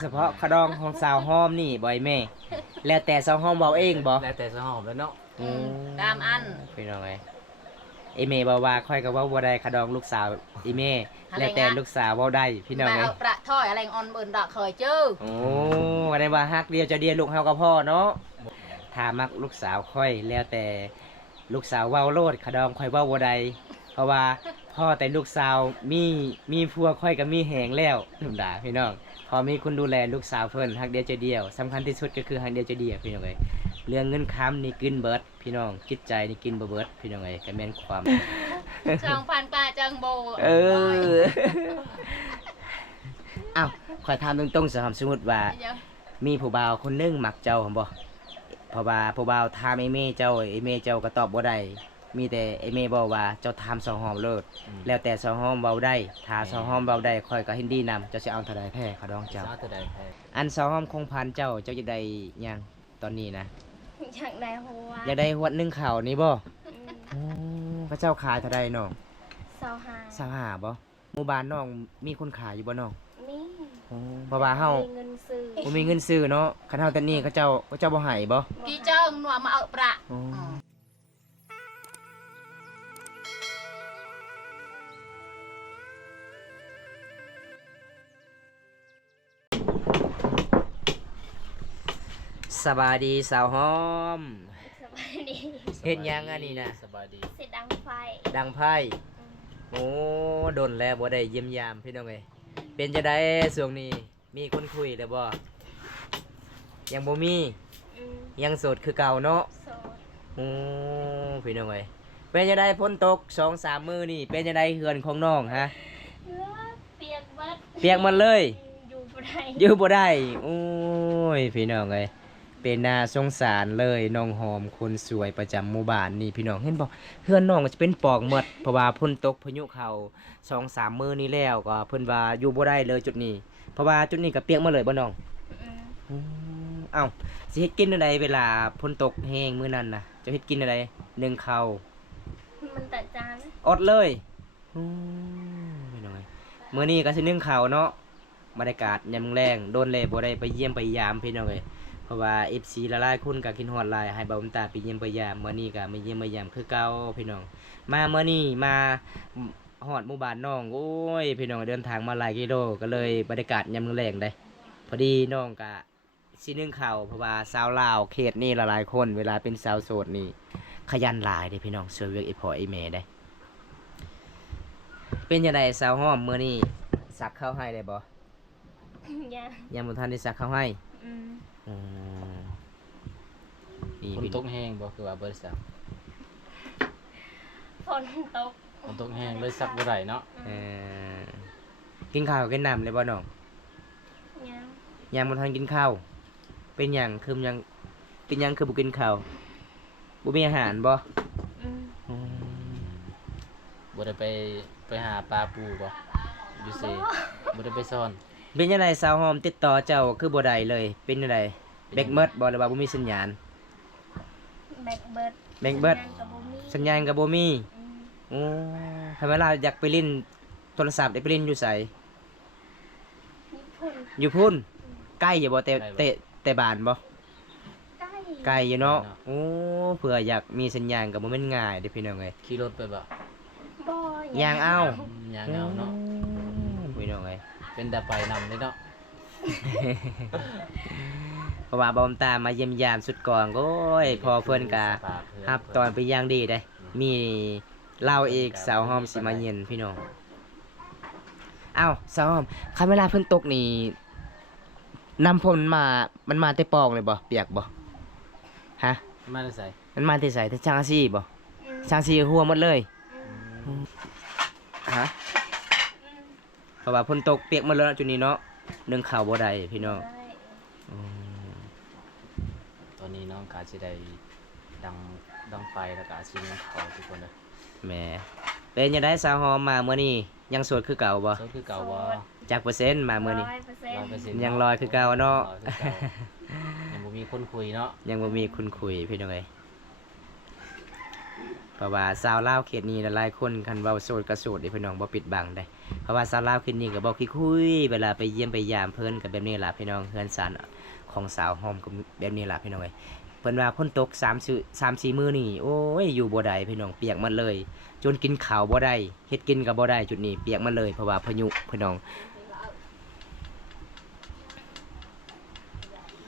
เฉพาะขดองของสาวหอมนี่บ่อยแม่แล้วแต่สาวหอมเบาเองบ่แล้วแต่สหอมแล้วเนาะตามอันพี่น้องไอ้เมย์บอกว่าค่อยก็เว้าบ่ได้ขดองลูกสาวอีเมย์แล้วแต่ลูกสาวเว้าได้พี่น้องเอาประถ้อยอะไรออนเบิ่นดอกเคยเจอโอ้ว่าได้ว่าฮักเดียวจะเดียวลูกเฮากับพ่อเนาะถ้ามักลูกสาวค่อยแล้วแต่ลูกสาวเว้าโลดขดองค่อยเว้าบ่ได้เพราะว่าพ่อแต่ลูกสาวมีผัวค่อยก็มีแหงแล้วธรรมดาพี่น้องพอมีคนดูแลลูกสาวเพิ่นฮักเดียวจะเดียวสำคัญที่สุดก็คือฮักเดียวจะเดียวพี่น้องเรื่องเงินค้ำนี่กินเบิดพี่น้องจิตใจนี่กินบ่เบิดพี่น้องก็แม่นความจังพันปลาจังโบอ้าวขอถามตรงๆสมมุติว่ามีผู้บ่าวคนนึงมักเจ้าหั่นบ่เพราะว่าผู้บ่าวถามไอ้เมย์เจ้าไอ้เมย์เจ้าก็ตอบบ่ได้มีแต่ไอ้เมย์บอกว่าเจ้าถามสาวหอมเลิศแล้วแต่สาวหอมเว้าได้ถ้าสาวหอมเว้าได้ค่อยก็ยินดีนำเจ้าสิเอาเท่าใดแพ้ขอดองเจ้าเท่าใดแพ้อันสาวหอมคงพันเจ้าจะได้หยังตอนนี้นะอยากได้หัวอยากได้หัวนึงข้าวนี่บ่พระเจ้าขายเท่าใดน้อง25บ่หมู่บ้านน้องมีคนขายอยู่บ่น้องมีเพราะว่าเฮาบ่มีเงินซื้อเนาะคันเฮาแต่นี้เขาเจ้าบ่ให้บ่กี่เจ้าหนัวมาเอาประสบายดีสาวหอมสบายดีเฮ็ดยังอันนี้นะสบายดีสิดังไฟดังไพ่โอ้โดนแล้วบ่ได้เยี่ยมยามพี่น้องเอ้ยเป็นจะได้ช่วงนี้มีคนคุยแล้วบ่ยังบ่มียังโสดคือเก่าเนาะโสดโอ้พี่น้องเอ้ยเป็นจะได้ฝนตก 2-3 มื้อนี่เป็นจะได้เฮือนของน้องฮะเปียกหมดเปียกหมดเลยอยู่บ่ได้โอ้ยพี่น้องเอ้ยเป็นน่าสงสารเลยน้องหอมคนสวยประจำหมู่บ้านนี่พี่น้องเห็นบ่เฮือนน้องจะเป็นปอกหมดเพราะว่าฝนตกพายุเข้า 2-3 มื้อนี้แล้วก็เพิ่นว่าอยู่บ่ได้เลยจุดนี้เพราะว่าจุดนี้ก็เปียกหมดเลยบ่น้องเอ้าสิเฮ็ดกินจังไดเวลาฝนตกแห้งมื้อนั้นน่ะจะเฮ็ดกินจังไดนึ่งข้าวมันตัดจานอดเลยพี่น้องเอ้ยมื้อนี้ก็สินึ่งข้าวเนาะบรรยากาศยามแลงโดนแลบ่ได้ไปเยี่ยมไปยามพี่น้องเอ้ยเพราะว่า FC หลายๆคนก็คิดฮอดหลายให้บ่าวบุญตาไปเยี่ยมไปยามมื้อนี้ก็มาเยี่ยมมายามคือเก่าพี่น้องมามื้อนี้มาฮอดหมู่บ้านน้องโอ้ยพี่น้องเดินทางมาหลายกิโลก็เลยบรรยากาศยามแลงได้พอดีน้องก็สินึ่งข้าวเพราะว่าสาวลาวเขตนี้หลายๆคนเวลาเป็นสาวโสดนี่ขยันหลายเด้พี่น้องช่วยเวียกอีพ่ออีแม่ได้เป็นจังได๋สาวหอมมื้อนี้ซักข้าวให้ได้บ่ยังบ่ทันได้ซักข้าวให้ฝนตกแห้งบ่คือว่าเบิดซักฝนตกแห้งเลยซักบ่ได้เนาะกินข้าวกินน้ำเลยบ่น้องยังบ่ทันกินข้าวเป็นหยังคือยังเป็นหยังคือบ่กินข้าวบ่มีอาหารบ่บ่ได้ไปหาปลาปูบ่อยู่ซิบ่ได้ไปซ่อนเป็นจังไดสาวหอมติดต่อเจ้าคือบ่ได้เลยเป็นจังไดแบกเมิดบ่หรือว่าบ่มีสัญญาณแบกเบิดสัญญาณก็บ่มีโอ้ถ้าเวลาอยากไปเล่นโทรศัพท์ได้ไปเล่นอยู่ไสอยู่พุ่นใกล้อยู่บ่แต่บ้านบ่ใกล้อยู่เนาะโอ้เผื่ออยากมีสัญญาณก็บ่แม่นง่ายเด้พี่น้องเอ้ยขี่รถไปบ่ย่างเอาเนาะพี่น้องเอ้ยเป็นตาไปนำเลยเนาะเพราะว่าบอมตามาเยี่ยมยามสุดก่อนโอ้ยพอเพื่อนกะฮับตอนไปย่างดีได้มีเล่าอีกสาวหอมสิมาเย็นพี่น้องอ้าวสาวหอมคันเวลาเพิ่นตกนี่น้ำฝนมันมาแต่ปองเลยบ่เปียกบ่ฮะมาแต่ไสมันมาแต่ไสแต่ช่างซี่บ่ช่างซี่หัวหมดเลยฮะเพราะว่าฝนตกเปียกหมดแล้วจุดนี้เนาะนึ่งข้าวบ่ได้พี่น้องตอนนี้น้องกาสิได้ดังไฟแล้วก็สินึ่งข้าวทุกคนเลยแหมเป็นจังได๋สาวหอมมามื้อนี้ยังโสดคือเก่าบ่โสดคือเก่าบ่จักเปอร์เซ็นต์มามื้อนี้100%ยังลอยคือเก่าเนาะยังบ่มีคนคุยเนาะยังบ่มีคนคุยพี่น้องเอ้ย เพราะว่าชาวลาวเขตนี้หลายๆคนคันเว้าโสดก็โสดเด้พี่น้องบ่ปิดบังได้เพราะว่าชาวลาวเขตนี้ก็บ่คุยเวลาไปเยี่ยมไปยามเพิ่นก็แบบนี้ล่ะพี่น้องเฮือนศาลของสาวหอมก็แบบนี้ล่ะพี่น้องเอ้ยเพิ่นว่าฝนตก3-4 มื้อนี่โอ้ยอยู่บ่ได้พี่น้องเปียกหมดเลย จนกินข้าวบ่ได้เฮ็ดกินก็บ่ได้จุดนี้เปียกหมดเลยเพราะว่าพายุพี่น้อง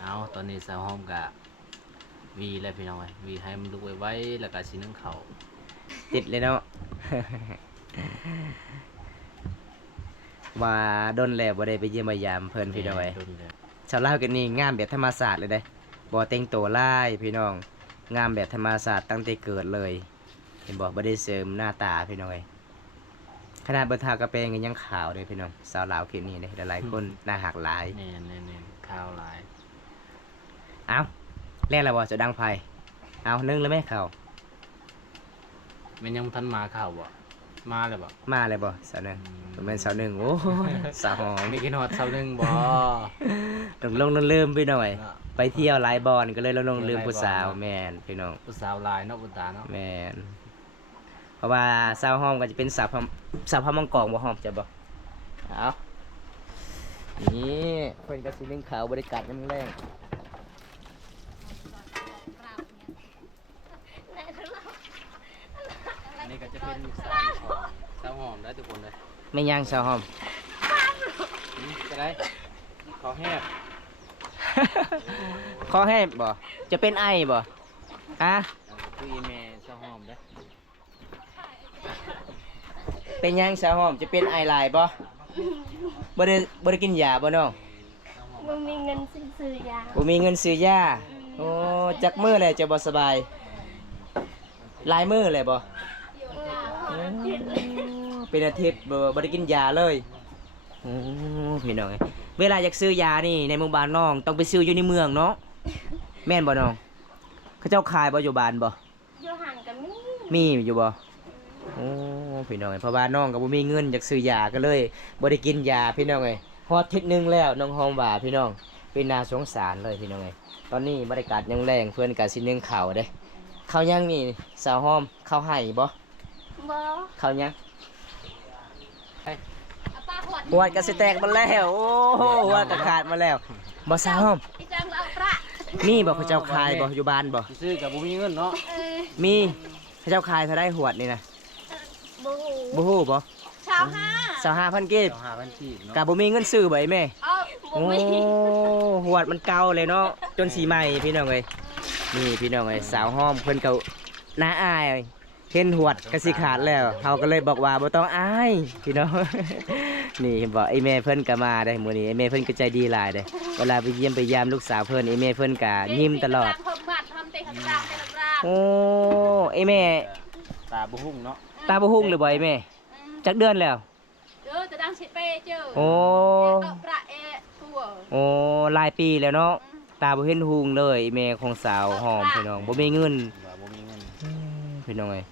เอาตอนนี้สาวหอมกะวีแล้วพี่น้องเอ้ยวีให้มันลุกไว้ๆแล้วก็สินึ่งข้าว ติดเลยเนาะ ว่าดนแล้วบ่ได้ไปเยี่ยมไปยามเพิ่นพี่น้องเอ้ย โดนแล้ว ชาวลาวกันนี่งามแบบธรรมศาสตร์เลยเด้บ่แต่งตัวลายพี่น้องงามแบบธรรมศาสตร์ตั้งแต่เกิดเลยเห็นบ่บ่ได้เสริมหน้าตาพี่น้องเอ้ยขนาดบ่ทากระแปรงก็ยังขาวเลยพี่น้องสาวลาวเขตนี้เด้หลายๆคนหน้าหักหลาย แน่ๆๆข้าวหลาย เอ้าแล่นแล้วบ่จะดังไฟเอานึ่งแล้วแม่ข้าว แม่นยังบ่ทันมาข้าวบ่มาแล้วบ่ มาเลยบ่สาวหนึงเป็นสาวหนึงโอ้ยสาวหอม มีกินฮอดเช้านึงบ่ ต้องลงลืมพี่น้อยไปเที่ยวหลายบอนก็เลยลงลืมผู้สาวแม่นพี่น้อง ผู้สาวหลายเนาะบุญตาเนาะ แม่นเพราะว่าสาวหอมก็จะเป็นสาวพมังกรบ่หอมจะบ่เอานี่เพิ่นก็สินึ่งข้าวบริการน้ำแรง อันนี้ก็จะเป็นสาวของสาวหอมได้ทุกคนเลย ไม่ย่างสาวหอม จะได้ขอแห้ง ขอให้บ่จะเป็นไอบ่ฮะ คืออีเมลสาวหอมได้ เป็นย่างสาวหอมจะเป็นไอหลายบ่บ่ได้กินยาบ่น้อง มันมีเงินซื้อยา บ่มีเงินซื้อยาโอ้จักมื้อเลยจะบ่สบายหลายมื้อเลยบ่เป็นอาทิตย์บ่ได้กินยาเลยโอ้พี่น้องเอ้ยเวลาอยากซื้อยานี่ในหมู่บ้านน้องต้องไปซื้ออยู่ในเมืองเนาะแม่นบ่น้องเขาเจ้าขายบ่อยู่บ้านบ่ โยหันกับมี่ มีอยู่บ่โอ้พี่น้องเอ้ยเพราะว่าน้องก็บ่มีเงินอยากซื้อยาก็เลยบ่ได้กินยาพี่น้องเอ้ยฮอดอาทิตย์หนึงแล้วน้องหอมว่าพี่น้องเป็นน่าสงสารเลยพี่น้องเอ้ยตอนนี้บรรยากาศยังแรงเพิ่นก็สินึ่งข้าวเด้ข้าวยังนี่สาวหอมข้าวให้บ่ บ่ ข้าวยัง ป้าหวด หัวดก็สิแตกมาแล้วโอ้โหหัวดก็ขาดมาแล้วบ่สาวหอม ไอ้จังเอาประ มีบ่เขาเจ้าขายบ่อยู่บ้านบ่ ซื้อกับบุมีเงินเนาะ มีเขาเจ้าขายเท่าได้หวดนี่นะ บ่ บ่ฮู้บ่ ชาวห้า 25,000กีบ เจ้าหาพันกีบเนาะ ก็บ่มีเงินซื้อบ่ไอ้แม่ เอา โอ้หวดมันเก่าเลยเนาะจนสีใหม่พี่น้องเอ้ยนี่พี่น้องเอ้ยสาวหอมเพิ่นก็น้าอายเห็นหวดก็สิขาดแล้วเฮาก็เลยบอกว่าบ่ต้องอายพี่น้อง นี่บอกไอ้แม่เพิ่นก็มาได้มื้อนี้ไอ้แม่เพิ่นก็ใจดีหลายเด้เวลาไปเยี่ยมไปยามลูกสาวเพิ่นไอ้แม่เพิ่นก็ยิ้มตลอด เพิ่มบัตรทำเตะขับรางเตะขับราง โอ้ไอ้แม่ ตาบุหุ่งเนาะ ตาบ่หุ่งหรือบ่ไอ้แม่จักเดือนแล้ว เจอจะดังชิดเป้เจอ โอ้ เอาประตัว โอ้หลายปีแล้วเนาะตาบ่เห็นหุงเลยไอ้แม่ของสาวหอมพี่น้องบ่มีเงิน ว่าบุมีเงิน พี่น้องเอ้ย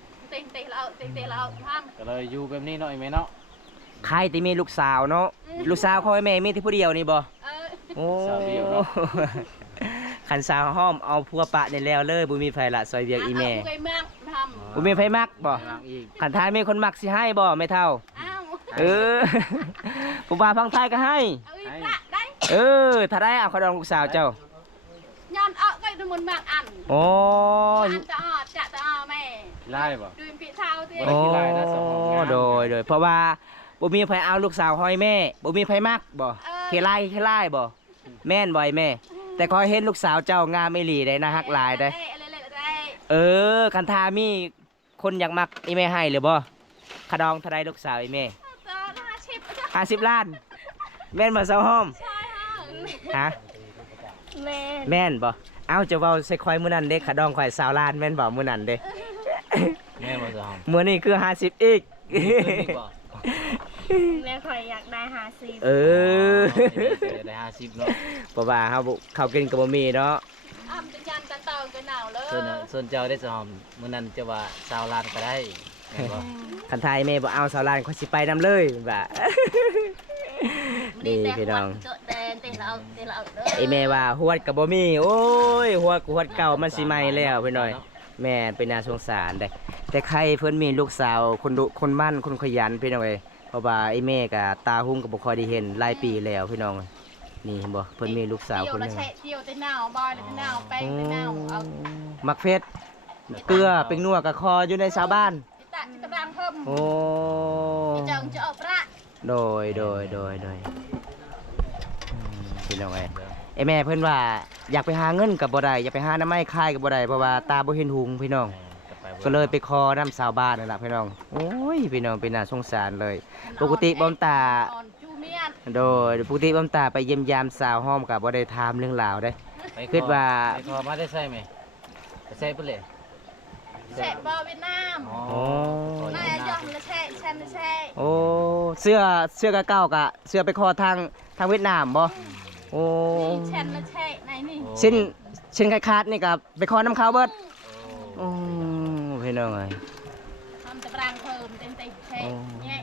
เตะเราเตะเราท ก็เลยอยู่แบบนี้เนาะไอ้แม่เนาะ ใครที่มีลูกสาวเนาะลูกสาวเขาไอ้แม่มีที่ผู้เดียวนี่บ่ ำโอ้ สาวเดียวเนาะ คันสาวห้อมเอาพัวปะนี่แล้วเลยบ่มีไผละซอยเวียกอีแม่ เอาไงมากท บ่มีไผมักบ่ ล้างอีก คันท้ายมีคนมักสิให้บ่แม่เฒ่า ำอ้าว เออ ผู้บ่าวพังไทยก็ให้ เอาอีกประได้ เออ ถ้าได้เอาเขาดองลูกสาวเจ้า ย้อนเอาไว้ดูมันมากอัน โอ้ อันจะอ่อจะอ่อแม่ ไล่บ่ ดูปีเท้าเต้ โอ้ ขี้ลายนะสาวหอมงาม โดยเพราะว่าบ่มีไผเอาลูกสาวห้อยแม่บ่มีไผมักบ่เคไล่บ่แม่นบ่ไอ้แม่ แต่ขอเห็นลูกสาวเจ้างามอีหลีได้นะฮักหลายได้ เออคันทามีคนอยากมักอีแม่ให้หรือบ่ขะดองเทาไดลูกสาวอีแม่50 ล้าน แม่นบ่สาวหอมฮะ แม่ แม่นบ่เอ้าจะเว้าใส่ข่อยมื้อนั้นเด้ขะดองข่อย20 ล้านแม่นบ่มื้อนั้นเด้ แม่บ่สาวหอม มื้อนี้คือ50อีก บ่ แม่ข่อยอยากได้50 เออ จะได้50เนาะ เพราะว่าเฮาบ่ข้าวกินก็บ่มีเนาะ อ้ำจะยันกันเตากันหนาวเลย ส่วนเจ้าได้สาวหอมมื้อนั้นจะว่า20ล้านก็ได้แม่นบ่ คันทายแม่บ่เอา20 ล้านข่อยสิไปนํเลยว่า นี่พี่น้อง เต้นเต้นเราเต้นเรา ไอแม่ว่าหวดกับบ่มีโอ้ยหวดเก่ามันสิใหม่แล้วพี่น้อย แม่นเป็นน่าสงสารได้แต่ใครเพิ่นมีลูกสาวคนดุคนมั่นคนขยันพี่น้องเอ้ยเพราะว่าไอ้แม่ก็ตาหุ้งก็บ่ค่อยได้เห็นหลายปีแล้วพี่น้องนี่เห็นบ่เพิ่นมีลูกสาวคนหนึง เที่ยวแต่หนาวบอยแต่หนาวแป้งแต่หนาวเอา มักเฟสเกลือเป็นนัวกับคออยู่ในชาวบ้าน ตะกระดังเพิ่ม โอ้ จังจะเอาพระ โดยพี่น้องไอ้แม่เพิ่นว่าอยากไปหาเงินกับบ่ได้อยากไปหาน้ำไม้ค่ายกับบ่ได้เพราะว่าตาบ่เห็นหุงพี่น้องก็เลยไปคอน้ำชาวบ้านนั่นล่ะพี่น้องโอ้ยพี่น้องเป็นน่าสงสารเลย ปกติบ่ตา อ่อนจูเมียน โดยปกติบ่ตาไปเยี่ยมยามสาวห้อมกับบ่ได้ถามเรื่องราวเด้ คิดว่า ไปขอมาได้ใช่ไหมไปใช่ปุ๊เลย แฉะบอเวียดนาม อ๋อ นายยอมละแฉะฉันละแฉะ โอ้เสื้อกะเก้ากะเสื้อไปคอทางเวียดนามบ่โอ้ นี่ฉันละแฉะไหนนี่ เช่นคาดๆนี่กับไปคอน้ำเขาเบิดโอ้พี่น้องเอ้ย ทำตะกระดังเพิ่มเต็มแฉะเนี่ย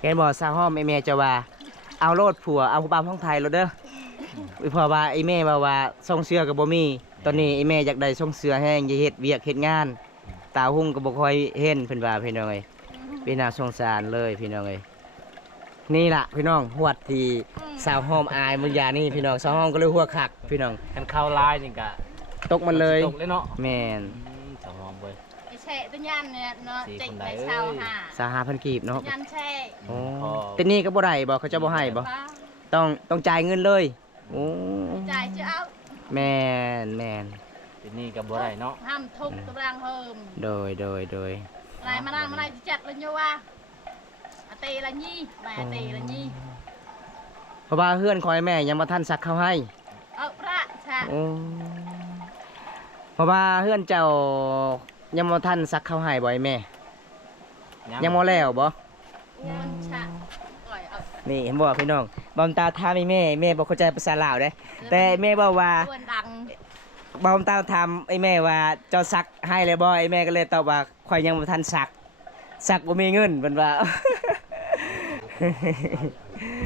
แกนบอกสาวห้อมไอแม่จะว่าเอาโลดผัวเอาผู้บ่าวท้องไทยโลดเด้อเพราะว่าไอแม่ว่าส่งเสื้อกับบ่มีตอนนี้ไอแม่อยากได้ส่งเสื้อแห้งอย่าเฮ็ดเวียกเฮ็ดงาน ตาหุ่งก็บ่ค่อยเห็นเพิ่นว่าพี่น้องเอ้ยเป็นน่าสงสารเลยพี่น้องเอ้ยนี่ล่ะพี่น้องหวดที่สาวห้อมอายมื้อยานี่พี่น้องสาวห้อมก็เลยหัวคักพี่น้อง กันเข้าลายนี่กะ ตกมันเลย ตกเลยเนาะ แม่น สมองเว้ย ไอแฉะตัยันเนี่ยเนาะ สี่ เจ๊ก คนใด ในชาวหา สาหาพันกีบเนาะ ยันแฉะ โอ้แต่นี่ก็บ่ได้บ่เขาจะบ่ให้บ่ต้องจ่ายเงินเลยโอ้ จ่ายจะเอา แม่น ทีนี้กับบัวไรเนาะ ห้ามทุบตะกระดังเพิ่ม โดย อะไรมาได้จัดเลยโยว่าอาเตละยี่มาอาเตละยี่ เพราะว่าเพื่อนคอยแม่ยังมาท่านซักเข้าให้ เอาพระชะ โอ้เพราะว่าเพื่อนเจ้ายังมาท่านซักเข้าให้บ่อยแม่ ยังมาแล้วบ่ เงินชะปล่อยเอา นี่เห็นบ่พี่น้องบอมตาถามแม่บ่เข้าใจภาษาลาวเด้แต่แม่บอกว่า ส่วนดัง บอมตาถามไอ้แม่ว่าเจ้าซักให้เลยบ่ไอ้แม่ก็เลยตอบว่าข่อยยังบ่ทันซักบ่มีเงินเพิ่นว่า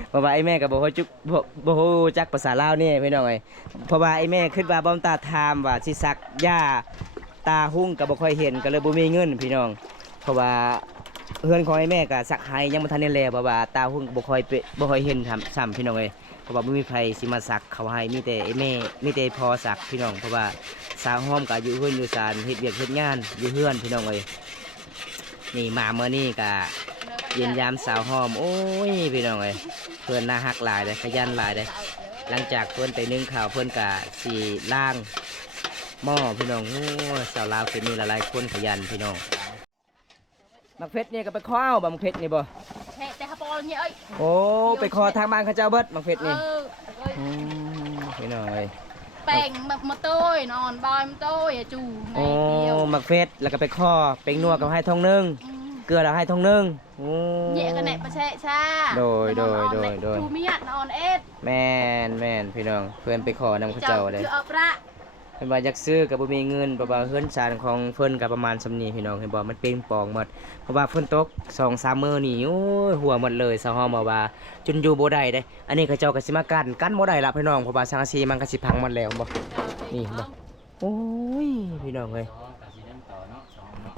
เพราะว่าไอ้แม่ก็บ่ฮู้จักภาษาลาวนี่พี่น้องเอ้ยเพราะว่าไอ้แม่คิดว่าบอมตาถามว่าสิซักย่าตาหุ้งก็บ่ค่อยเห็นก็เลยบ่มีเงินพี่น้องเพราะว่าเพื่อนของไอ้แม่ก็ซักให้ยังบ่ทันได้แล้วเพราะว่าตาหุ้งก็บ่ค่อยเห็นซ้ำพี่น้องเอ้ยเพราะว่าบ่มีไผสิมาซักเขาให้มีแต่ไอ้แม่มีแต่พอซักพี่น้องเพราะว่าสาวห้อมก็อยู่เฮือนอยู่ศาลเฮ็ดเวียกเฮ็ดงานอยู่เฮือนพี่น้องเอ้ยนี่มาเมื่อนี้ก็เย็นยามสาวห้อมโอ้ยพี่น้องเอ้ยเพิ่นน่าฮักหลายเด้อขยันหลายเด้อหลังจากเพิ่นไปนึ่งข้าวเพิ่นก็สิล้างหม้อพี่น้องโอ้ยสาวลาวคือมีหลายๆคนขยันพี่น้องมักเพชรนี่ก็ไปขอเอาบ่มักเพชรนี่บ่ แช่แต่ขบอลเนี่ยเอ้ย โอ้ไปขอทางบ้านเขาเจ้าเบิดมักเพชรนี่ เอ้ย พี่น้องเอ้ย แป้งมาโต้ยนอนบอยมาโต้ยอะจูใน โอ้ เดียว มักเพชรแล้วก็ไปขอเป็งนัวกับให้ทองหนึงเกลือแล้วให้ทองหนึงโอ้ เยะกันแหนประแช่ชา โดย จูมีอัดนอนเอ็ด แม่นพี่น้องเพิ่นไปขอนำเขาเจ้าเลย คือเอาพระ เพิ่นว่าอยากซื้อก็บ่มีเงินเพราะว่าเฮือนศาลของเพิ่นก็ประมาณสำนี้พี่น้องเห็นบ่มันเป็นปองหมดเพราะว่าฝนตก 2-3 มื้อนี่โอ้ยหัวหมดเลยสาวฮ้อมบอกว่าจนอยู่บ่ได้เด้อันนี้เขาเจ้าก็สิมากันบ่ได้ละพี่น้องเพราะว่าสังกะสีมันก็สิพังหมดแล้วบ่นี่บ่โอ้ยพี่น้องเอ้ย สองกับสีเล่นต่อเนาะสองเนาะ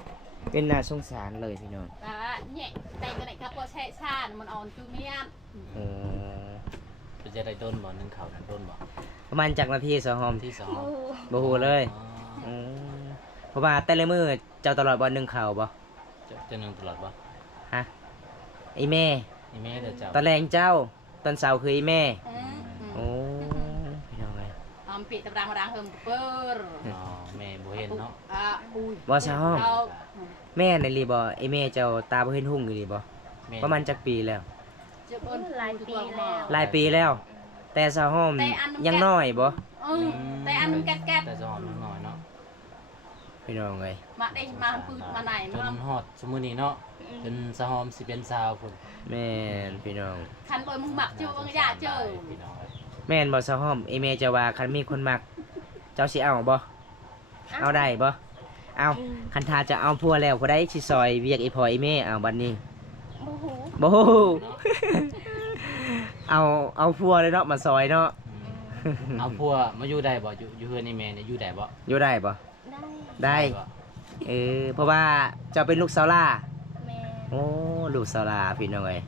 เป็นน่าสงสารเลยพี่น้อง เนี่ยแต่งกันไหนครับประแช่ชามันอ่อนจูมีอัด เออ จะได้ต้นบ่หนึ่งเขานั้นต้นบ่ ประมาณจักนาทีสาวฮ้อม ที่สอง บ่ฮู้เลยอืมเพราะว่าแต่ละมื้อเจ้าตลอดบ่นึ่งข้าวบ่ จะหนึ่งตลอดบ่ ฮะไอ้แม่ นี่แม่เดี๋ยวจะ ตอนแรงเจ้าตอนเช้าคือไอ้แม่โอ้พี่น้องเอ้ย ปีตะรังรังเฮิมเปิ้ล อ๋อแม่บ่เห็นเนาะ อุ้ย บ่ซะฮ้อมแม่ในรีบ่ไอ้แม่เจ้าตาบ่เห็นหุ่งอยู่ดีบ่ แม่ ประมาณจักปีแล้ว จะเปิ้ล หลายปีแล้ว หลายปีแล้ว แต่สาวห้อมยังน้อยบ่ แต่อันแก๊ส แต่จะหอมนิดหน่อยเนาะ พี่น้องเอ้ย มาได้มาปืนมาไหน จ มาน ฮอดสมุนี้เนาะเป็นสะหอมสิเป็นสาวพุ่น แม่นพี่น้อง คันเปิ้ลมึงหมักเจอบังยาเจอ พี่น้องเอ้ย แม่นบ่สาวห้อมไอ้แม่เจ้าว่าคันมีคนมัก เจ้าสิเอาบ่เอาได้บ่เอาคันถ้าจะเอาผัวแล้วผู้ใดสิซอยเวียกไอ้พ่อไอ้แม่เอาบัดนี้ โอ้โห บ่ เอาผัวเลยเนาะมาซอยเนาะ เอาพัวมาอยู่ได้บ่อยู่เฮือนนี่แม่เนี่ยอยู่ได้บ่ อยู่ได้บ่ ได้ ได้ บ่ เพราะว่าเจ้าเป็นลูกสาวลา แม่ โอ้ลูกสาวลาพี่น้องเอ้ย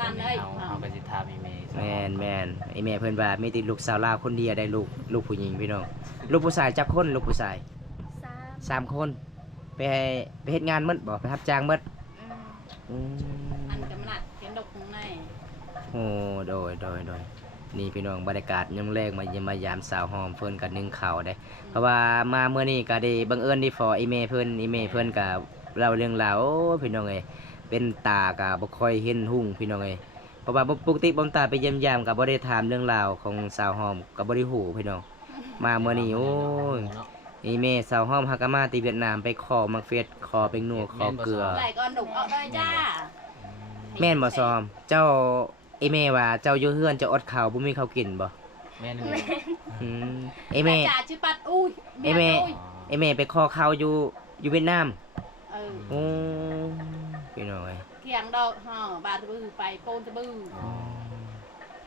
นำเลย เอาก็สิถามอีเมย์ แม่นไอ้แม่เพิ่นว่ามีแต่ลูกสาวลาวคนเดียวได้ลูกผู้หญิงพี่น้องลูกผู้ชายจักคนลูกผู้ชาย สาม 3คนไปเฮ็ดงานหมดบ่ไปรับจ้างหมด อืม อันกำนัดเขียนดกข้างใน โอ้โดยนี่พี่น้องบรรยากาศยามแรกมาเยี่ยมมายามสาวหอมเพิ่นก็นึ่งข้าวได้เพราะว่ามาเมื่อนี้ก็ได้บังเอิญได้ฟอไอ้แม่เพิ่นก็เล่าเรื่องราวโอ้พี่น้องเอ้ยเป็นตาก็บ่ค่อยเห็นหุ่งพี่น้องเอ้ยเพราะว่าปกติบ่ตาไปเยี่ยมยามก็บ่ได้ถามเรื่องราวของสาวหอมก็บ่ได้ฮู้พี่น้องมาเมื่อนี้โอ้ย เนาะ ไอ้แม่สาวหอมฮักกะมาที่เวียดนามไปขอมักเฟสขอเป็นนัวขอเกลือ ไหลก็หนุกเอาเลยจ้า แม่นบ่ซอม เจ้าไอ้แม่ว่าเจ้าอยู่เฮือนเจะอดข้าวบ่มีข้าวกินบ่ แม่น อืมไอ้แม่ จ่าชื่อปัดอุ้ย ไอ้แม่ไปขอข้าวอยู่เวียดนาม เออ โอ้พี่น้องเอ้ย เกียงดอกห่อบาตะบือไปโปนตะบือ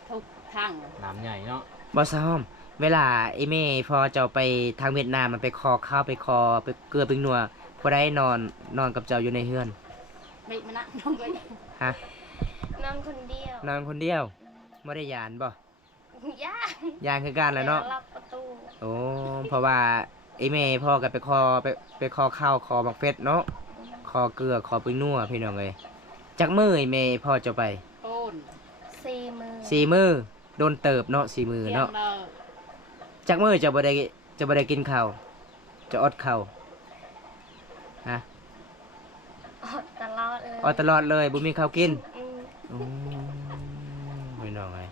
ทุกทาง น้ำใหญ่เนาะ บ่ซอม เวลาไอ้แม่พอเจ้าไปทางเวียดนามมันไปขอข้าวไปขอไปเกลือเป็นนัวบ่ได้นอนกับเจ้าอยู่ในเฮือน ไม่มานั่งน้องเลย ฮะ นอนคนเดียวน อนคนเดียวบ่ได้ยานบ่ ย่า ยานคือกันแหละเนาะ ล็อกประตู โอ้เพราะว่าไอ้แม่พ่อก็ไปขอข้าวขอบักเฟสเนาะขอเกลือขอปิ้งนัวพี่น้องเอ้ยจักมื้อไอ้แม่พ่อจะไป โปน 4 มื้อ 4 มื้อโดนเติบเนาะ4 มื้อ เกียง เนาะ ดอก จักมื้อจะบ่ได้กินข้าวจะอดข้าวฮะ อดตลอดเลย อดตลอดเลยบ่มีข้าวกิน อืม อืมพี่น้องเอ้ย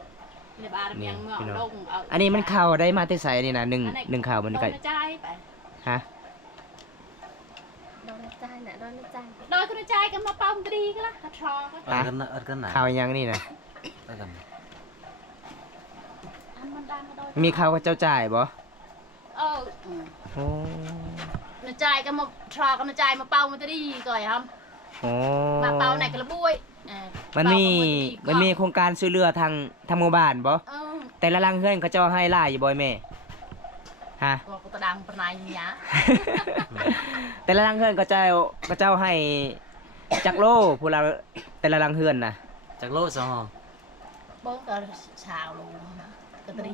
เรียบอาร์เมียงเมื่อลง อันนี้มันข้าวได้มาแต่ไสนี่นะหนึ่งข้าวมัน โด ก็ นใจไป ฮะ โดนใจน่ะโดนใจ โดยคุณใจกันมาปั๊มตรีก็ละทอก็ อัดกันไหน ข้าวยังนี่นะ อัดกัน อันมันดังโดย มีข้าวกับเจ้าจ่ายบ่ เออ โอ้ นใจกันมาทอกันใจมาเป่ามันตรีก่อยครับ โอ้ มาเป่าไหนกันละบุ้ย มันมีโครงการช่วยเหลือทางหมู่บ้านบ่ เออ แต่ละหลังเฮือนเขาเจ้าให้หลายอยู่บ่อยแม่ฮะ ก็ตะดังปนายอย่างเงี้ย แต่ละหลังเฮือนเขาเจ้าให้จักโลผู้ละแต่ละหลังเฮือนน่ะ จากโลสอง บ้องก็ชาวลูกตรี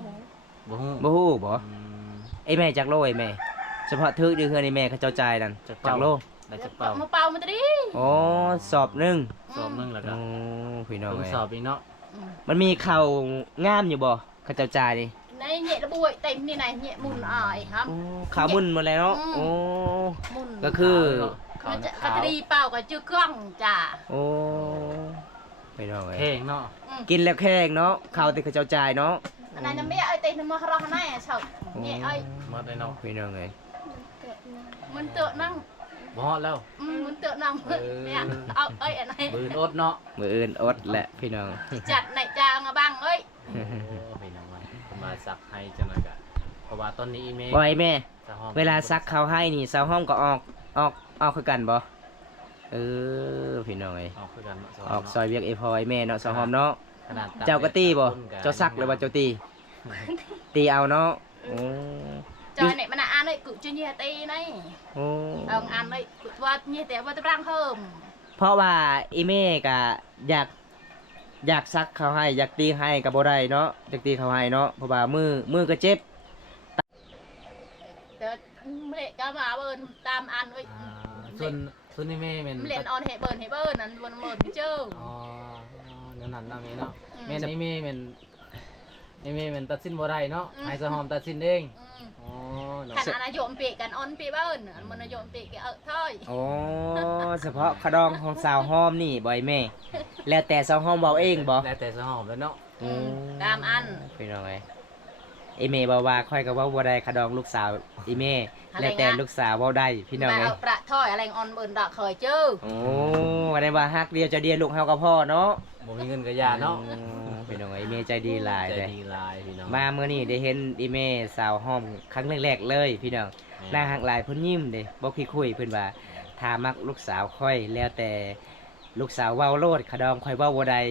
บ่ฮู้ บ่ฮู้บ่ไอ้แม่จักโลไอ้แม่เฉพาะทึกอยู่เฮือนไอ้แม่เขาเจ้าจ่ายนั่นจักโล ได้จักเป่า มาเป่ามันตรี โอ้สอบหนึง สอบนึงแล้วก็ โอ้พี่น้อง เพิ่ง เอ้ย สอบอีกเนาะ มันมีข้าวงามอยู่บ่เขาเจ้าจ่ายนี่ ในเnhẹละบุ้ยเต็มนี่ไหนเnhẹมุนอ่อยครับ โอ้ข้าวมุ่นหมดแล้วเนาะ อืม โอ้ มุน ก็คือ เขา มันจะ ขาว ตรีเป่ากับจื้อกล้องจ้า โอ้พี่น้องเอ้ย เพลงเนาะ กินแล้วแข้งเนาะข้าวที่เขาเจ้าจ่ายเนาะ อันนั้นไม่ไอ้เต็มมาครองไหนเฉาเnhẹเอ้ย หมดเลยเนาะ พี่น้องเอ้ย เกิดมา มันเตอะนั่ง บ่ฮอดแล้ว มันเตอะนั่งเนี่ยเอาเอ้ยอันไหน บืนอดเนาะ มื้ออื่นอดแหละพี่น้อง จัดไหนจางอะบ้างเอ้ย โอ้พี่น้องมันมาซักให้จังหน่อยก็เพราะว่าตอนนี้อีเมล บ่ไอ้แม่ สะหอม เวลาซักเขาวให้นี่สาวห้อมก็ออกคือกันบ่พี่น้องเอ้ย ออกคือกันเนาะสะห อ อ อ ม ก เนาะ ซอยเวียกไอ้พอไอ้แม่เนาะสาวห้อมเนาะ ขนาดตัด เจ้าก็ตีบ่ ต้นก็ เจ้าซักหรือว่าเจ้าตีตีเอาเนาะโอ้ จอยnày mà là ăn ấy cụ chưa nhẹ tê này โอ้ ông ăn ấy cụ qua nhẹ té qua tập răng thơm เพราะว่าอีแม่ก็อยากซักเขาให้อยากตีให้ก็บ่ได้เนาะอยากตีเขาให้เนาะเพราะว่ามือก็เจ็บ mẹ cá mà bơn tam ăn ấy อ่าส่วนอีเมลเป็น liền on hệ bơn ăn luôn mờn chơi อ๋อนั่นนั่นนะเมเนาะแม่นอีเมลเป็นอีเมลเป็นตัดสินบ่ได้เนาะให้สะหอมตัดสินเอง อ๋อเนาะ thành ăn trộm pị cần on pị bơn mình là trộm pị cái ở thôi โอ้เฉพาะขดองของสาวห้อมนี่บ่อยแม่ แล้วแต่สาวห้อมเว้าเองบ่ แล้วแต่สะหอมแล้วเนาะ tam ăn พี่น้องไอ้อีเมบอกว่าค่อยก็เว้าบ่ได้ขดองลูกสาวอีเมแล้วแต่ลูกสาวเว้าได้พี่น้อง mà ไอ้ ở bạ thôi là on bơn đỏ khởi chơi โอ้วันนี้ว่าฮักเดียวจะเดียวลูกเฮากับพ่อเนาะ บ่มีเงินก็ยาเนาะ พี่น้องไอ้อีเมใจดีหลาย ใจ เลย ดีหลายพี่น้อง มาเมื่อนี้ได้เห็นอีเมสาวห้อมครั้งแรกๆเลยพี่น้องน่าหักหลายเพิ่นยิ้มเด้บ่คิดคุยเพิ่นว่าถ้ามักลูกสาวค่อยแล้วแต่ลูกสาวเว้าโลดขดองค่อยเว้าบ่ได้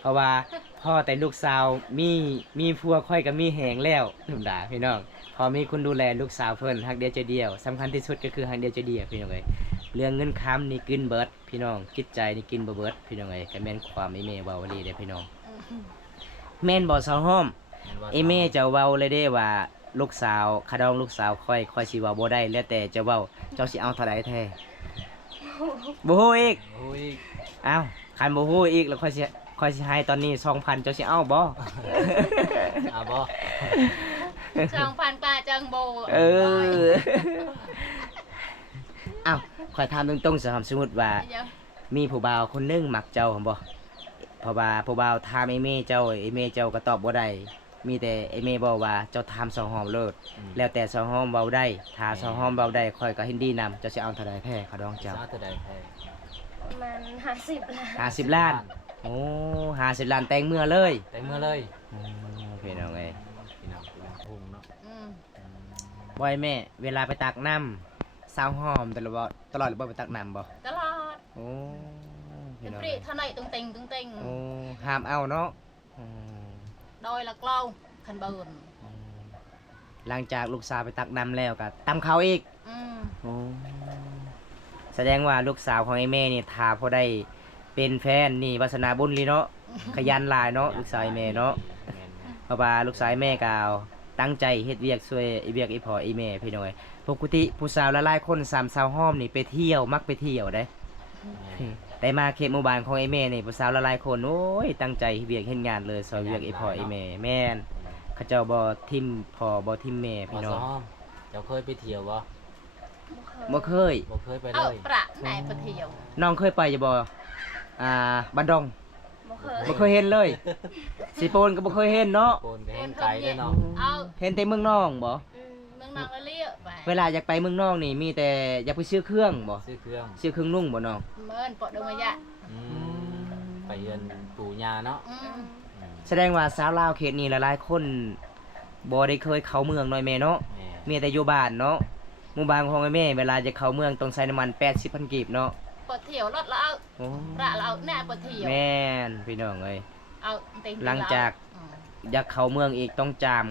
เพราะว่า พ่อแต่ลูกสาวมีผัวค่อยก็มีแหงแล้วธรรมดาพี่น้องพอมีคนดูแลลูกสาวเพิ่นฮักเดียวใจเดียวสำคัญที่สุดก็คือฮักเดียวใจเดียวพี่น้องเอ้ยเรื่องเงินค้ำนี่กินเบิดพี่น้องจิตใจนี่กินบ่เบิดพี่น้องเอ้ยก็แม่นความไอ้แม่เว้าดีเด้อพี่น้องแม่นบ่สาวห้อมไอ้แม่จะเว้าเลยเด้ว่าลูกสาวคาดองลูกสาวค่อยสิเว้าบ่ได้แล้วแต่จะเว้าเจ้าสิเอาเท่าใดแท้บ่ฮู้อีก โอ้ย อ้าวคันบ่ฮู้อีกแล้วค่อยสิให้ตอนนี้ 2,000 เจ้าสิเอาบ่ เอาบ่ จังพันปลาจังโบ เออ อ้าวค่อยถามตรงๆสมมุติว่า มีผู้บ่าวคนหนึงมักเจ้าหั่นบ่เพราะว่าผู้บ่าวถามไอ้เมเจ้าก็ตอบบ่ได้มีแต่ไอ้เมบอกว่าเจ้าถามสองหอมเลิศแล้วแต่สองหอมเว้าได้ถ้าสองหอมเว้าได้ค่อยก็เห็นดีนำเจ้าสิเอาเท่าใดแท้ขอดองเจ้า สาตัวใดแท้ มัน50 ล้าน 50 ล้าน โอ้50 ล้านแต่งเมื่อเลย แต่เมื่อเลย พี่น้องเอ้ย พี่น้องพุงเนาะ บ่อยแม่ เวลาไปตักน้ำสาวหอมตลอดหรือบ่ไปตักน้ำบ่ ตลอด โอ้พี่น้อง ปรีเท่าไหนตุ้งติงตุ้งติง โอ้ห้ามเอาเนาะอืม โดยละเกล้าคันเบิร์น หลังจากลูกสาวไปตักน้ำแล้วก็ตำเขาวอีกโอ้แสดงว่าลูกสาวของไอ้แม่นี่ถ้าพอได้เป็นแฟนนี่วาสนาบุญลีเนาะขยันหลายเนาะลูกสาวไอ้แม่เนาะ แม่น เพราะว่าลูกสาวไอ้แม่ก็เอาตั้งใจเฮ็ดเวียกช่วยไอ้เวียกไอ้พ่อไอ้แม่พี่น้อยปกติผู้สาวหลายๆคนสามสาวห้อมนี่ไปเที่ยวมักไปเที่ยวเด้ แต่มาเขตหมู่บ้านของไอ้แม่นี่ผู้สาวหลายๆคนโอ้ยตั้งใจเวียกเฮ็ดงานเลยซอยเวียกไอ้พ่อไอ้แม่แม่นเขาเจ้าบ่ทิมพ่อบ่ทิมแม่ พี่ พี่ น้ น้ อ อง ง เจ้าเคยไปเที่ยวบ่ บ่เคย บ่เคยไปเล เอา ย ประไหนไปเที่ยว น้องเคยไปอยู่บ่บ้านดง บ่เคย บ่เคยเห็นเลยสิโปนก็บ่เคยเห็นเนาะ โกนก็เห็นไกลเด้อเนาะ เอา เห็นแต่เมืองนองบ่ เมืองนอกเลี้ยไป เวลาอยากไปเมืองนองนี่มีแต่อยากไปซื้อเครื่องบ่ ซื้อเครื่อง ซื้อเครื่องนุ่งบ่น้อง เมินปอดงมายะ อืมไปเยือนปู่ย่าเนาะ แสดงว่าสาวลาวเขตนี้หลายๆคนบ่ได้เคยเข้าเมืองน้อยแม่เนาะ แม่ มีแต่อยู่บ้านเนาะหมู่บ้านของไอ้แม่เวลาจะเข้าเมืองต้องใช้น้ำมัน 80,000 กีบเนาะ ปอดเที่ยวรถแล้วเอา โอ้ ประแล้วเอาแน่ปอดเที่ยว แม่นพี่น้องเอ้ย เอาติง หลังจากอยากเข้าเมืองอีกต้องจาม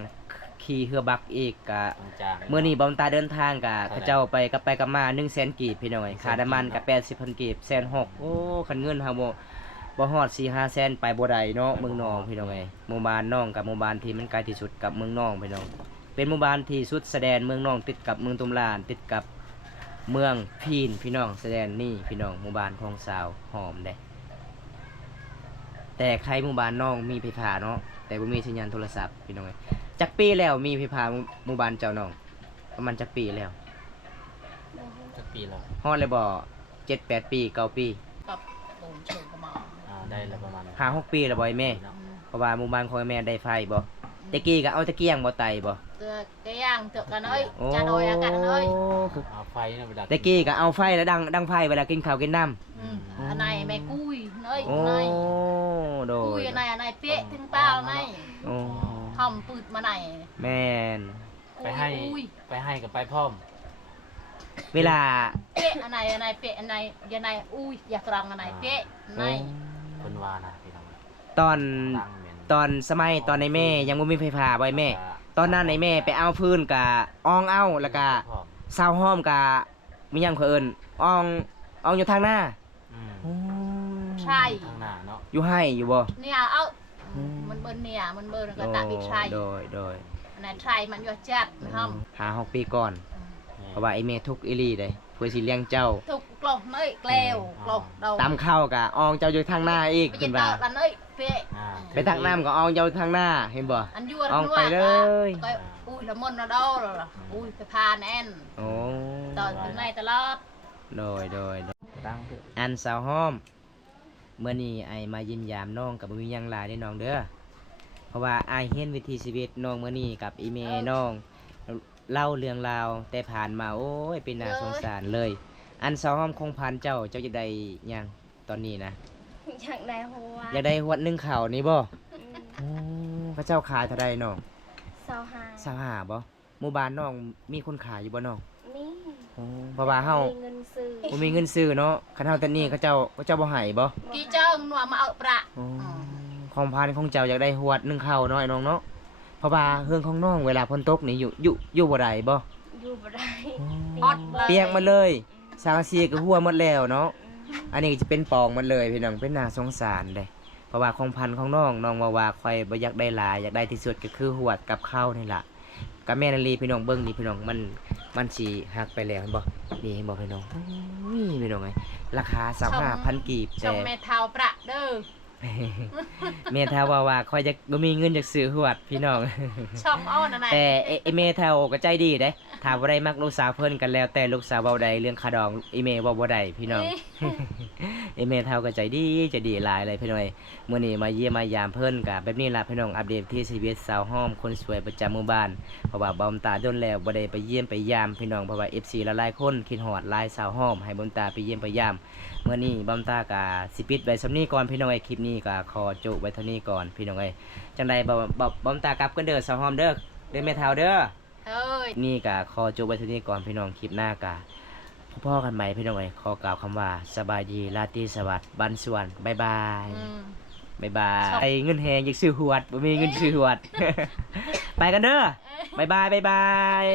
ขี่เรือบักอีกกะ ต้องจ้าง มื้อนี้บ่ตาเดินทางกะเขาเจ้าไปกลับมา 100,000 กีบพี่น้องเอ้ยค่าน้ำมันก็80,000 กีบ160,000โอ้คันเงินเฮาบ่ฮอด 4-5 แสนไปบ่ได้เนาะเมืองนองพี่น้องเอ้ยหมู่บ้านน้องกับหมู่บ้านที่มันไกลที่สุดกับเมืองนองพี่น้องเป็นหมู่บ้านที่สุดแสดนเมืองนองติดกับเมืองตุมลานติดกับเมืองพีนพี่น้องแสดนนี่พี่น้องหมู่บ้านของสาวหอมเด้แต่ใครหมู่บ้านน้องมีไฟฟ้าเนาะแต่บ่มีสัญญาณโทรศัพท์พี่น้องเอ้ยจักปีแล้วมีไฟฟ้าหมู่บ้านเจ้าน้องประมาณจักปีแล้ว สักปีแล้ว ฮอดเลยบ่7-8 ปี9 ปี กับโอนเชิงกระหม่อม ได้แล้วประมาณ 5-6 ปีแล้วบ่ไอ้แม่ เนาะ เพราะว่าหมู่บ้านของไอ้แม่ได้ไฟบ่ตะกี้ก็เอาตะเกียงบ่ไตบ่ เตือแกย่างเตือกันเอ้ยจะโดยอากาศเอ้ย เอาไฟนะเวลา ตะกี้ก็เอาไฟแล้วดังไฟเวลากินข้าวกินน้ำ อันไหนแม่กุ้ยเอ้ย โอ้ ไหน โด กุ้ ย ยอันไหนเป๊ะถึงเปล่าไหน โอ้ ทำปืดมาไหน แม่น ไปให้กับไปพร้อม เวลา เป๊ะอันไหนเป๊ะอันไหนยันไหนอุ้ยอยากรังอันไหนเป๊ะไหน เพิ่นว่านะพี่น้อง ตอน ตั้งแม่น ตอนสมัยตอนในแม่ยังบ่มีไฟฟ้าบ่ไอ้แม่ ตอนนั้นในแม่ไปเอาฟืนกะอองเอาแล้วก็ พร้อม ซาวห้อมกะมีหยังเขาเอิ้นอองอยู่ทางหน้า ใช่ ทางหน้าเนาะ อยู่ให้อยู่บ่ เนี่ยเอามันเบิร์เนี่ยมันเบิร์ก็ตาบิดใช่ โดย อันไหนใช่มันอยู่จัดท 5-6 ปีก่อนเพราะว่าไอ้แม่ทุกข์อีหลีเด้เพื่อสิเลี้ยงเจ้า ำถูกกลบเอ้ยแกล้วกลบเรา ตามเข้ากะอองเจ้าอยู่ทางหน้าอีก ไป เห็ ยิ น น บ่า เต่าดันเอ้ยเป๊ะ ไปตักน้ำก็อองเจ้าทางหน้าเห็นบ่ อันยั่ว อองไปเลย ก็อุ้ยละมุนละดอละอุ้ยไปพาแน่น โอ้ ต่อถึงในตลอด โดย ตั้งเถอะ อันสาวห้อมเมื่อนี้ไอมายิ้มยามน้องกับบ่มีหยังหลายได้น้องเด้อเพราะว่าไอเห็นวิถีชีวิตน้องเมื่อนี้กับอีเมน้องเล่าเรื่องราวแต่ผ่านมาโอ้ยเป็นน่าสงสารเลย อันสาวห้อมคงพันเจ้าจะได้หยังตอนนี้นะ อยากได้หัว อยากได้หวดหนึงข่าวนี้บ่โอ้พระเจ้าขายเท่าใดน้อง 25 25บ่หมู่บ้านน้องมีคนขายอยู่บ่น้อง นี่ โอ้เพราะว่าเฮา มีเงินซื้อ บ่มีเงินซื้อเนาะคันเฮาแต่นี้เขาเจ้าบ่ให้บ่ กี่เจ้าหนัวมาเอาประ อ๋อค ความพันของเจ้าอยากได้หวด1ข้าวเนาะไอ้น้องเนาะเพราะว่าเฮือนของน้องเวลาฝนตกนี่อยู่บ่ได้บ่ อยู่บ่ได้ อดเลย เปียกหมาเลยสังกะสีก็หัวหมดแล้วเนาะ อันนี้ก็จะเป็นปองหมันเลยพี่น้องเป็นน่าสงสารเด้เพราะว่าของพันธุ์ของน้องว่าข่อยบ่อยากได้หลายอยากได้ที่สุดก็คือหวดกับข้าวนี่ล่ะกับแม่นาลีพี่น้องเบิ่งนี่พี่น้องมันสิหักไปแล้วเห็นบ่นี่เห็นบ่พี่น้องอุ้ยพี่น้องไงราคา35,000กีบ ช แต่ มแม่เท้าประเด้อ แม่ท้าว่าข่อยจะบ่มีเงินจะซื้อหวดพี่น้อง ชมอ้อนอะไร แต่ไอ้เมเทาก็ใจดีเด้ถ้าบ่ได้มักลูกสาวเพิ่นกันแล้วแต่ลูกสาวเว้าใดเรื่องค่าดองอีเมเว้าบ่ได้พี่น้อง ไอ้เมเทาก็ใจดีหลายเลยพี่น้องมื้อนี้มาเยี่ยมมายามเพิ่นก็แบบนี้ล่ะพี่น้องอัปเดตที่ชีวิตสาวห้อมคนสวยประจำหมู่บ้านเพราะว่าบอมตาโดนแล้วบ่ได้ไปเยี่ยมไปยามพี่น้องเพราะว่า FC หลายๆคนคิดฮอดหลายสาวห้อมให้บอมตาไปเยี่ยมไปยามมื้อนี้บอมตาก็สิปิดไว้ส่ำนี้ก่อนพี่น้องคลิปนี้ก็ขอจบไว้เท่านี้ก่อนพี่น้องจังใดบอมตากลับกันเด้อสาวห้อมเด้อแม่เฒ่าเด้อ เฮ้ย นี่ก็ขอจบไว้เท่านี้ก่อนพี่น้องคลิปหน้าก็พ่อกันใหม่พี่น้องขอกล่าวคำว่าสบายดีราตรีสวัสดิ์บันสวนบ๊ายบาย บ๊ายบายไอ้เงินแหงอยากซื้อหวดบ่มีเงินซื้อหวด ไปกันเด้อบ๊ายบาย